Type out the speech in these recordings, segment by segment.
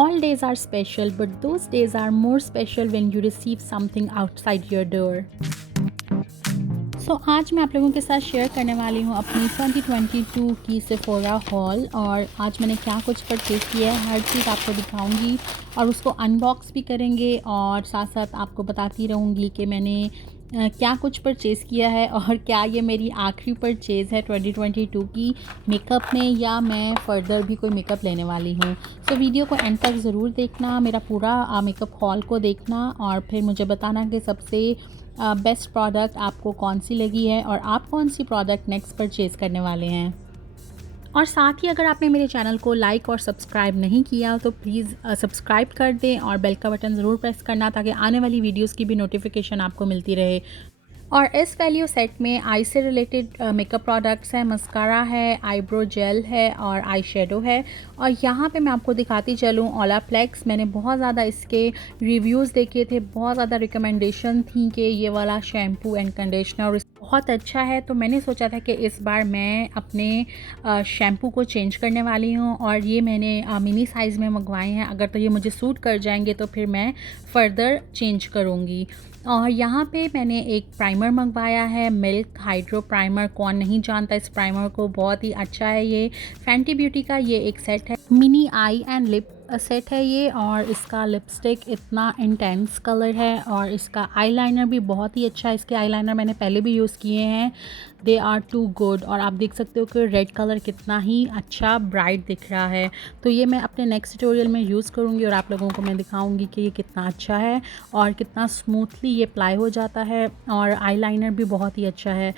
All days are special, but those days are more special when you receive something outside your door. आज मैं आप लोगों के साथ शेयर करने वाली हूँ अपनी 2022 की सेफोरा हॉल, और आज मैंने क्या कुछ परचेज़ किया है हर चीज़ आपको दिखाऊंगी और उसको अनबॉक्स भी करेंगे, और साथ साथ आपको बताती रहूँगी कि मैंने क्या कुछ परचेज़ किया है और क्या ये मेरी आखिरी परचेज़ है 2022 की मेकअप में, या मैं फ़र्दर भी कोई मेकअप लेने वाली हूँ। वीडियो को एंड तक ज़रूर देखना, मेरा पूरा मेकअप हॉल को देखना, और फिर मुझे बताना कि सबसे बेस्ट प्रोडक्ट आपको कौन सी लगी है और आप कौन सी प्रोडक्ट नेक्स्ट परचेज़ करने वाले हैं। और साथ ही अगर आपने मेरे चैनल को लाइक और सब्सक्राइब नहीं किया तो प्लीज़ सब्सक्राइब कर दें और बेल का बटन ज़रूर प्रेस करना, ताकि आने वाली वीडियोस की भी नोटिफिकेशन आपको मिलती रहे। और इस वैल्यू सेट में आई से रिलेटेड मेकअप प्रोडक्ट्स हैं, मस्कारा है, आईब्रो जेल है और आई शेडो है। और यहाँ पे मैं आपको दिखाती चलूँ ओलाप्लेक्स, मैंने बहुत ज़्यादा इसके रिव्यूज़ देखे थे, बहुत ज़्यादा रिकमेंडेशन थी कि ये वाला शैम्पू एंड कंडीशनर बहुत अच्छा है। तो मैंने सोचा था कि इस बार मैं अपने शैम्पू को चेंज करने वाली हूँ, और ये मैंने मिनी साइज़ में मंगवाए हैं। अगर तो ये मुझे सूट कर जाएंगे तो फिर मैं फ़र्दर चेंज करूँगी। और यहाँ पे मैंने एक प्राइमर मंगवाया है, मिल्क हाइड्रो प्राइमर। कौन नहीं जानता इस प्राइमर को, बहुत ही अच्छा है। ये फैंटी ब्यूटी का ये एक सेट है, mini I and lip set है ये, और इसका लिपस्टिक इतना इंटेंस कलर है, और इसका आईलाइनर भी बहुत ही अच्छा है। इसके आईलाइनर मैंने पहले भी यूज़ किए हैं, दे आर टू गुड। और आप देख सकते हो कि रेड कलर कितना ही अच्छा ब्राइट दिख रहा है। तो ये मैं अपने नेक्स्ट ट्यूटोरियल में यूज़ करूँगी और आप लोगों को मैं दिखाऊंगी कि ये कितना अच्छा है और कितना स्मूथली ये अप्लाई हो जाता है। और आईलाइनर भी बहुत ही अच्छा है,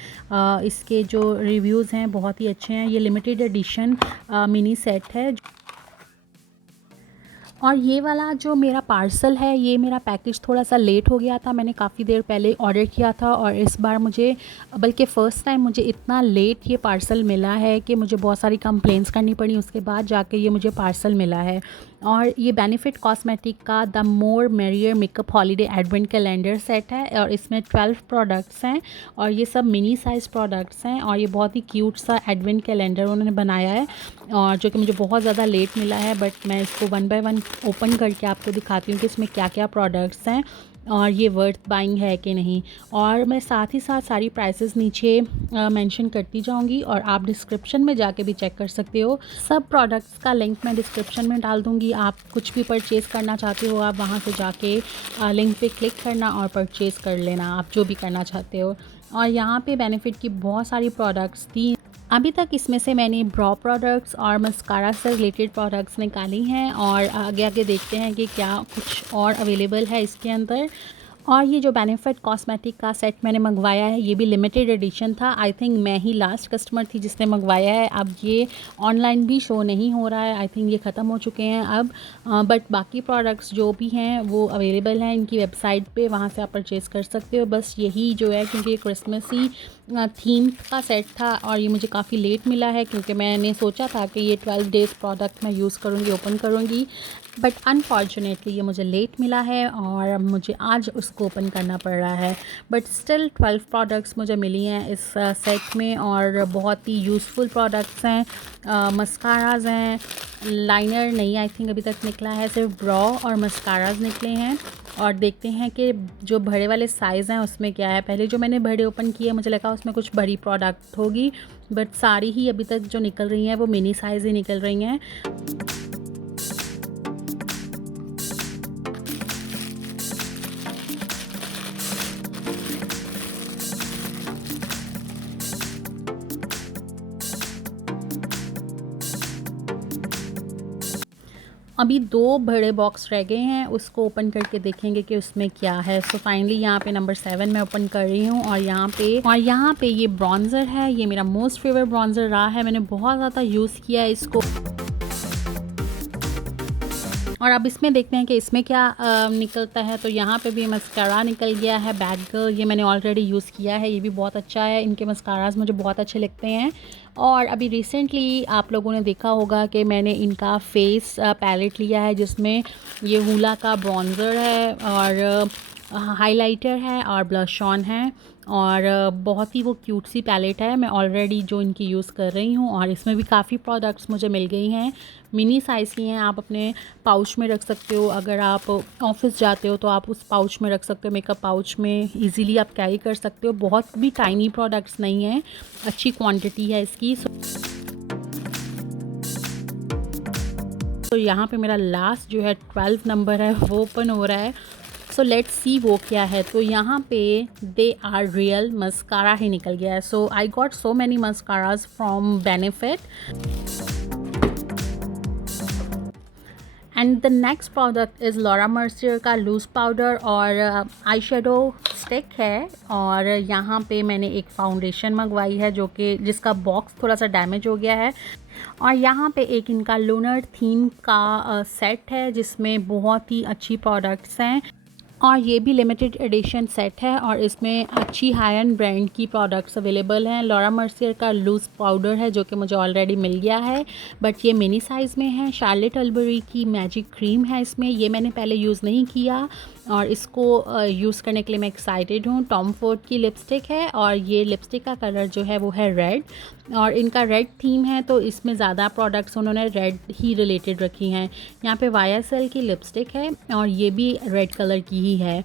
इसके जो रिव्यूज़ हैं बहुत ही अच्छे हैं। ये लिमिटेड एडिशन मिनी सेट है। और ये वाला जो मेरा पार्सल है, ये मेरा पैकेज थोड़ा सा लेट हो गया था, मैंने काफ़ी देर पहले ऑर्डर किया था, और इस बार मुझे, बल्कि फ़र्स्ट टाइम मुझे इतना लेट ये पार्सल मिला है कि मुझे बहुत सारी कंप्लेंट्स करनी पड़ी, उसके बाद जाके ये मुझे पार्सल मिला है। और ये बेनिफिट कॉस्मेटिक का the more merrier makeup holiday advent calendar set है, और इसमें 12 प्रोडक्ट्स हैं, और ये सब मिनी साइज़ प्रोडक्ट्स हैं। और ये बहुत ही क्यूट सा एडवेंट कैलेंडर उन्होंने बनाया है, और जो कि मुझे बहुत ज़्यादा लेट मिला है, बट मैं इसको वन बाय वन ओपन करके आपको दिखाती हूँ कि इसमें क्या क्या प्रोडक्ट्स हैं और ये वर्थ बाइंग है कि नहीं। और मैं साथ ही साथ सारी प्राइसेस नीचे मेंशन करती जाऊंगी, और आप डिस्क्रिप्शन में जाके भी चेक कर सकते हो। सब प्रोडक्ट्स का लिंक मैं डिस्क्रिप्शन में डाल दूंगी। आप कुछ भी परचेज़ करना चाहते हो, आप वहाँ से जाके लिंक पे क्लिक करना और परचेज़ कर लेना, आप जो भी करना चाहते हो। और यहाँ पे बेनिफिट की बहुत सारी प्रोडक्ट्स थी। अभी तक इसमें से मैंने ब्रो प्रोडक्ट्स और मस्कारा से रिलेटेड प्रोडक्ट्स निकाली हैं, और आगे आगे देखते हैं कि क्या कुछ और अवेलेबल है इसके अंदर। और ये जो बेनिफिट कॉस्मेटिक का सेट मैंने मंगवाया है, ये भी लिमिटेड एडिशन था। आई थिंक मैं ही लास्ट कस्टमर थी जिसने मंगवाया है। अब ये ऑनलाइन भी शो नहीं हो रहा है, आई थिंक ये ख़त्म हो चुके हैं अब। बट बाकी प्रोडक्ट्स जो भी हैं वो अवेलेबल हैं इनकी वेबसाइट पे, वहाँ से आप परचेज़ कर सकते हो। बस यही जो है, क्योंकि ये क्रिसमसी थीम का सेट था और ये मुझे काफ़ी लेट मिला है, क्योंकि मैंने सोचा था कि ये 12 डेज़ प्रोडक्ट मैं यूज़ करूँगी, ओपन करूँगी, बट अनफॉर्चुनेटली ये मुझे लेट मिला है और मुझे आज उसको ओपन करना पड़ रहा है। बट स्टिल 12 प्रोडक्ट्स मुझे मिली हैं इस सेट में, और बहुत ही यूज़फुल प्रोडक्ट्स हैं। मस्काराज हैं, लाइनर नहीं आई थिंक अभी तक निकला है, सिर्फ ब्रो और मस्काराज निकले हैं। और देखते हैं कि जो बड़े वाले साइज़ हैं उसमें क्या है। पहले जो मैंने बड़े ओपन किए मुझे लगा उसमें कुछ बड़ी प्रोडक्ट होगी, बट सारी ही अभी तक जो निकल रही हैं वो मिनी साइज़ ही निकल रही हैं। अभी 2 बड़े बॉक्स रह गए हैं, उसको ओपन करके देखेंगे कि उसमें क्या है। सो फाइनली यहाँ पे नंबर 7 मैं ओपन कर रही हूँ, और यहाँ पे ये ब्रॉन्ज़र है। ये मेरा मोस्ट फेवरेट ब्रॉन्ज़र रहा है, मैंने बहुत ज़्यादा यूज़ किया है इसको। और अब इसमें देखते हैं कि इसमें क्या निकलता है। तो यहाँ पे भी मस्कारा निकल गया है, बैड गर्ल, ये मैंने ऑलरेडी यूज़ किया है, ये भी बहुत अच्छा है। इनके मस्काराज मुझे बहुत अच्छे लगते हैं। और अभी रिसेंटली आप लोगों ने देखा होगा कि मैंने इनका फेस पैलेट लिया है, जिसमें ये हूला का ब्रॉन्ज़र है, और हाइलाइटर है और ब्लश ऑन है और बहुत ही वो क्यूट सी पैलेट है। मैं ऑलरेडी जो इनकी यूज़ कर रही हूँ और इसमें भी काफ़ी प्रोडक्ट्स मुझे मिल गई हैं। मिनी साइज़ की हैं, आप अपने पाउच में रख सकते हो। अगर आप ऑफिस जाते हो तो आप उस पाउच में रख सकते हो, मेकअप पाउच में इजीली आप कैरी कर सकते हो। बहुत भी टाइनी प्रोडक्ट्स नहीं हैं, अच्छी क्वांटिटी है इसकी। तो यहाँ पे मेरा लास्ट जो है 12 नंबर है वो ओपन हो रहा है। सो लेट्स सी वो क्या है। तो यहाँ पे दे आर रियल मस्कारा ही निकल गया है। So I got so many mascaras from Benefit. And the next product is Laura Mercier का लूज़ पाउडर और आई शेडो स्टिक है। और यहाँ पे मैंने एक फाउंडेशन मंगवाई है जो कि जिसका बॉक्स थोड़ा सा डैमेज हो गया है। और यहाँ पे एक इनका लूनर थीम का सेट है जिसमें बहुत ही अच्छी प्रोडक्ट्स हैं और ये भी लिमिटेड एडिशन सेट है और इसमें अच्छी हाई एंड ब्रांड की प्रोडक्ट्स अवेलेबल हैं। लॉरा मर्सियर का लूज़ पाउडर है जो कि मुझे ऑलरेडी मिल गया है, बट ये मिनी साइज़ में है। शार्लेट अल्बरी की मैजिक क्रीम है इसमें, ये मैंने पहले यूज़ नहीं किया और इसको यूज़ करने के लिए मैं एक्साइटेड हूँ। टॉम फोर्ड की लिपस्टिक है और ये लिपस्टिक का कलर जो है वो है रेड और इनका रेड थीम है तो इसमें ज़्यादा प्रोडक्ट्स उन्होंने रेड ही रिलेटेड रखी हैं। यहाँ पे YSL की लिपस्टिक है और ये भी रेड कलर की ही है।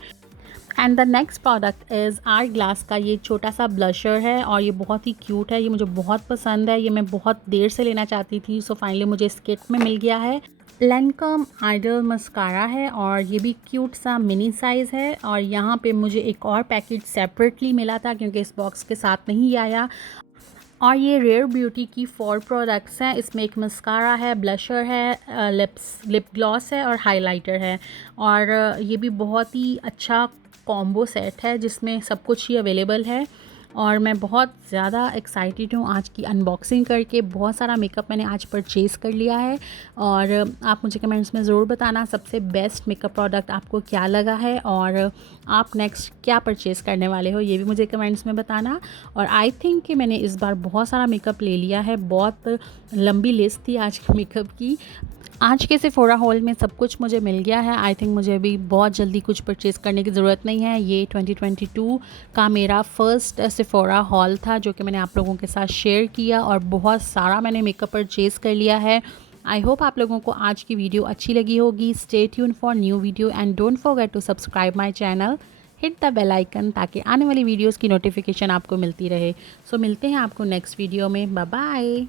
And the next product is our glass का ये छोटा सा ब्लशर है और ये बहुत ही क्यूट है, ये मुझे बहुत पसंद है। ये मैं बहुत देर से लेना चाहती थी, सो फाइनली मुझे इस किट में मिल गया है। लैंकम आइडल मस्कारा है और ये भी क्यूट सा मिनी साइज़ है और यहाँ पे मुझे एक और पैकेट सेपरेटली मिला था क्योंकि इस बॉक्स के साथ नहीं आया। और ये रेयर ब्यूटी की 4 प्रोडक्ट्स हैं। इसमें एक मस्कारा है, ब्लशर है, लिप ग्लॉस है और हाइलाइटर है। और ये भी बहुत ही अच्छा कॉम्बो सेट है जिसमें सब कुछ ही अवेलेबल है और मैं बहुत ज़्यादा एक्साइटेड हूँ आज की अनबॉक्सिंग करके। बहुत सारा मेकअप मैंने आज परचेज़ कर लिया है और आप मुझे कमेंट्स में ज़रूर बताना सबसे बेस्ट मेकअप प्रोडक्ट आपको क्या लगा है और आप नेक्स्ट क्या परचेज़ करने वाले हो, ये भी मुझे कमेंट्स में बताना। और आई थिंक कि मैंने इस बार बहुत सारा मेकअप ले लिया है, बहुत लंबी लिस्ट थी आज के मेकअप की। आज के सेफोरा हॉल में सब कुछ मुझे मिल गया है। आई थिंक मुझे अभी बहुत जल्दी कुछ परचेज़ करने की ज़रूरत नहीं है। ये 2022 का मेरा फर्स्ट सेफोरा हॉल था जो कि मैंने आप लोगों के साथ शेयर किया और बहुत सारा मैंने मेकअप परचेज़ कर लिया है। आई होप आप लोगों को आज की वीडियो अच्छी लगी होगी। Stay tune for new video and don't forget to subscribe my channel, hit the bell icon ताकि आने वाली वीडियोज़ की नोटिफिकेशन आपको मिलती रहे। सो मिलते हैं आपको नेक्स्ट वीडियो में। Bye bye.